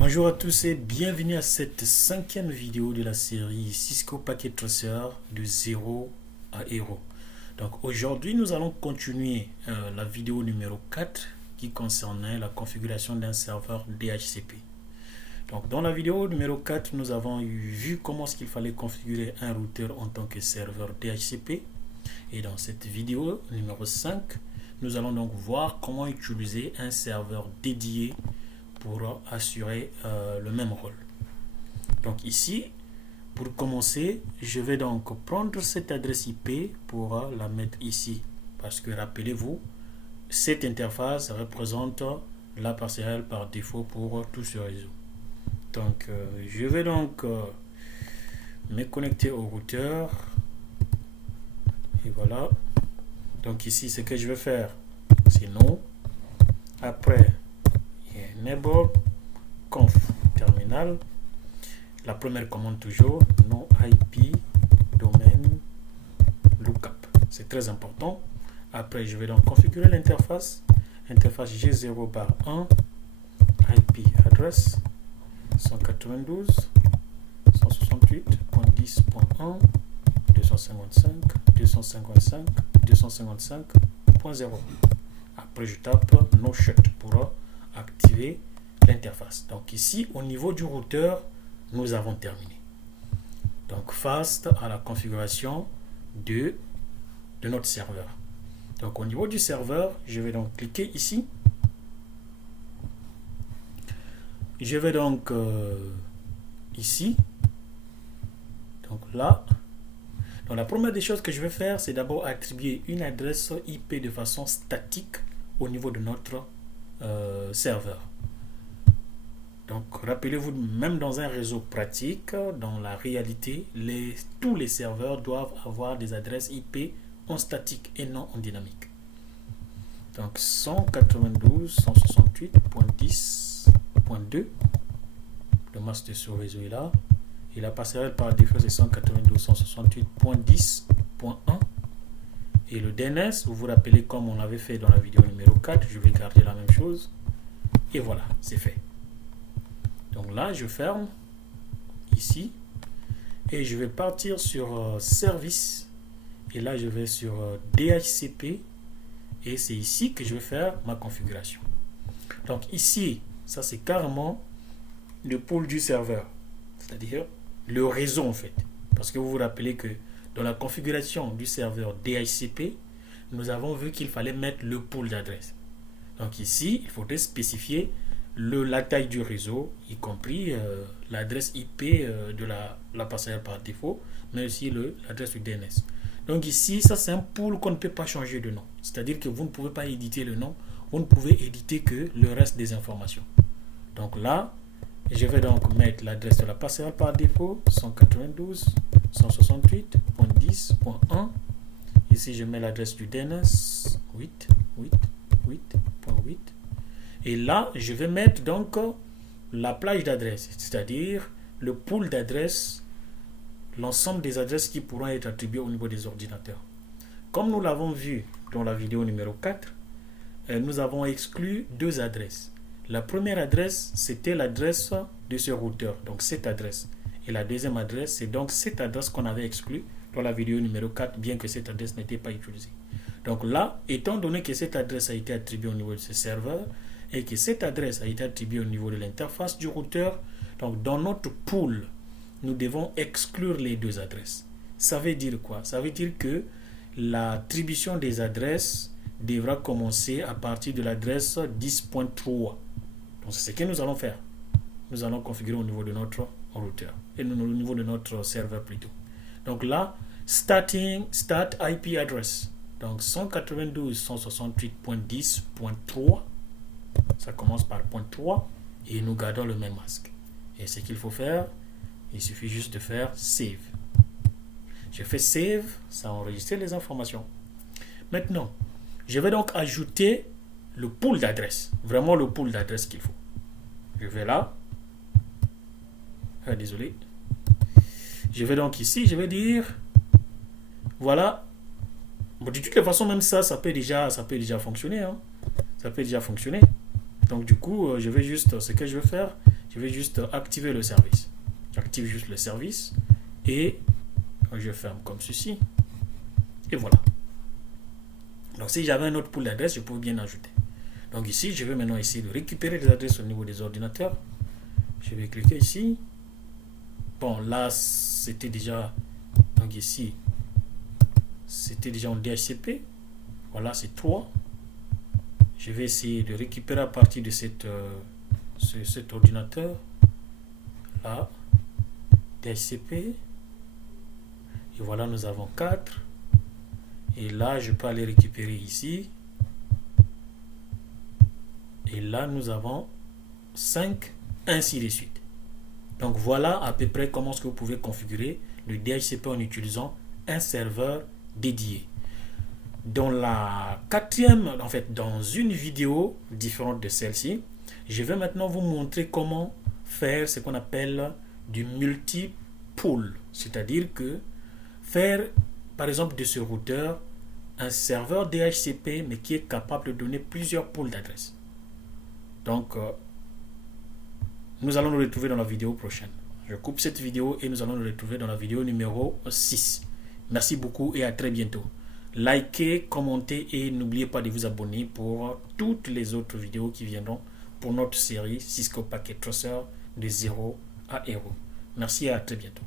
Bonjour à tous et bienvenue à cette cinquième vidéo de la série Cisco Packet Tracer de 0 à Hero. Donc aujourd'hui nous allons continuer la vidéo numéro 4 qui concernait la configuration d'un serveur DHCP. Donc dans la vidéo numéro 4 nous avons vu comment est-ce qu'il fallait configurer un routeur en tant que serveur DHCP. Et dans cette vidéo numéro 5 nous allons donc voir comment utiliser un serveur dédié pour assurer le même rôle. Donc ici, pour commencer, je vais donc prendre cette adresse IP pour la mettre ici. Parce que rappelez-vous, cette interface représente la passerelle par défaut pour tout ce réseau. Donc je vais donc me connecter au routeur. Et voilà. Donc ici, ce que je vais faire, c'est non. Après, enable conf terminal, la première commande toujours no IP domain lookup, c'est très important. Après je vais donc configurer l'interface G0 bar 1 IP address 192.168.10.1 255.255.255.0. Après je tape no shut pour activer l'interface. Donc ici au niveau du routeur nous avons terminé. Donc face à la configuration de notre serveur. Donc au niveau du serveur, je vais donc cliquer ici. Je vais donc ici. Donc là. Donc la première des choses que je vais faire, c'est d'abord attribuer une adresse IP de façon statique au niveau de notre serveur. Donc rappelez-vous, même dans un réseau pratique, dans la réalité, tous les serveurs doivent avoir des adresses IP en statique et non en dynamique. Donc 192.168.10.2, le masque de ce réseau est là, et la passerelle par défaut c'est 192.168.10.1. Et le DNS, vous vous rappelez comme on l'avait fait dans la vidéo numéro 4, je vais garder la même chose. Et voilà, c'est fait. Donc là, je ferme ici. Et je vais partir sur service. Et là, je vais sur DHCP. Et c'est ici que je vais faire ma configuration. Donc ici, ça c'est carrément le pôle du serveur. C'est-à-dire le réseau en fait. Parce que vous vous rappelez que dans la configuration du serveur DHCP, nous avons vu qu'il fallait mettre le pool d'adresse. Donc ici, il faudrait spécifier la taille du réseau, y compris l'adresse IP de la passerelle par défaut, mais aussi l'adresse du DNS. Donc ici, ça c'est un pool qu'on ne peut pas changer de nom. C'est-à-dire que vous ne pouvez pas éditer le nom, vous ne pouvez éditer que le reste des informations. Donc là, je vais donc mettre l'adresse de la passerelle par défaut, 192.168.10.1. Ici, je mets l'adresse du DNS, 8.8.8.8. Et là, je vais mettre donc la plage d'adresses, c'est-à-dire le pool d'adresses, l'ensemble des adresses qui pourront être attribuées au niveau des ordinateurs. Comme nous l'avons vu dans la vidéo numéro 4, nous avons exclu deux adresses. La première adresse, c'était l'adresse de ce routeur, donc cette adresse. Et la deuxième adresse, c'est donc cette adresse qu'on avait exclue dans la vidéo numéro 4, bien que cette adresse n'était pas utilisée. Donc là, étant donné que cette adresse a été attribuée au niveau de ce serveur et que cette adresse a été attribuée au niveau de l'interface du routeur, donc dans notre pool, nous devons exclure les deux adresses. Ça veut dire quoi? Ça veut dire que l'attribution des adresses devra commencer à partir de l'adresse 10.3. Donc c'est ce que nous allons faire. Nous allons configurer au niveau de notre routeur et au niveau de notre serveur plutôt. Donc là, start IP address. Donc 192.168.10.3. Ça commence par point 3 et nous gardons le même masque. Et ce qu'il faut faire, il suffit juste de faire save. Je fais save, ça a enregistré les informations. Maintenant, je vais donc ajouter le pool d'adresse. Vraiment le pool d'adresse qu'il faut. Je vais là. Désolé. Je vais donc ici, je vais dire voilà. Bon, de toutes les façons, même ça peut déjà fonctionner. Ça peut déjà fonctionner. Donc du coup, je vais juste, ce que je vais faire, je vais juste activer le service. J'active juste le service et je ferme comme ceci. Et voilà. Donc si j'avais un autre pool d'adresses, je pouvais bien ajouter. Donc ici, je vais maintenant essayer de récupérer des adresses au niveau des ordinateurs. Je vais cliquer ici. Bon, là, c'était déjà, donc ici, c'était déjà en DHCP. Voilà, c'est 3. Je vais essayer de récupérer à partir de cet ordinateur. Là, DHCP. Et voilà, nous avons 4. Et là, je peux aller récupérer ici. Et là, nous avons 5, ainsi de suite. Donc voilà à peu près comment est-ce que vous pouvez configurer le DHCP en utilisant un serveur dédié. Dans la quatrième, en fait, dans une vidéo différente de celle-ci, je vais maintenant vous montrer comment faire ce qu'on appelle du multi-pool. C'est-à-dire que faire, par exemple, de ce routeur, un serveur DHCP, mais qui est capable de donner plusieurs pools d'adresses. Donc, nous allons nous retrouver dans la vidéo prochaine. Je coupe cette vidéo et nous allons nous retrouver dans la vidéo numéro 6. Merci beaucoup et à très bientôt. Likez, commentez et n'oubliez pas de vous abonner pour toutes les autres vidéos qui viendront pour notre série Cisco Packet Tracer de 0 à Hero. Merci et à très bientôt.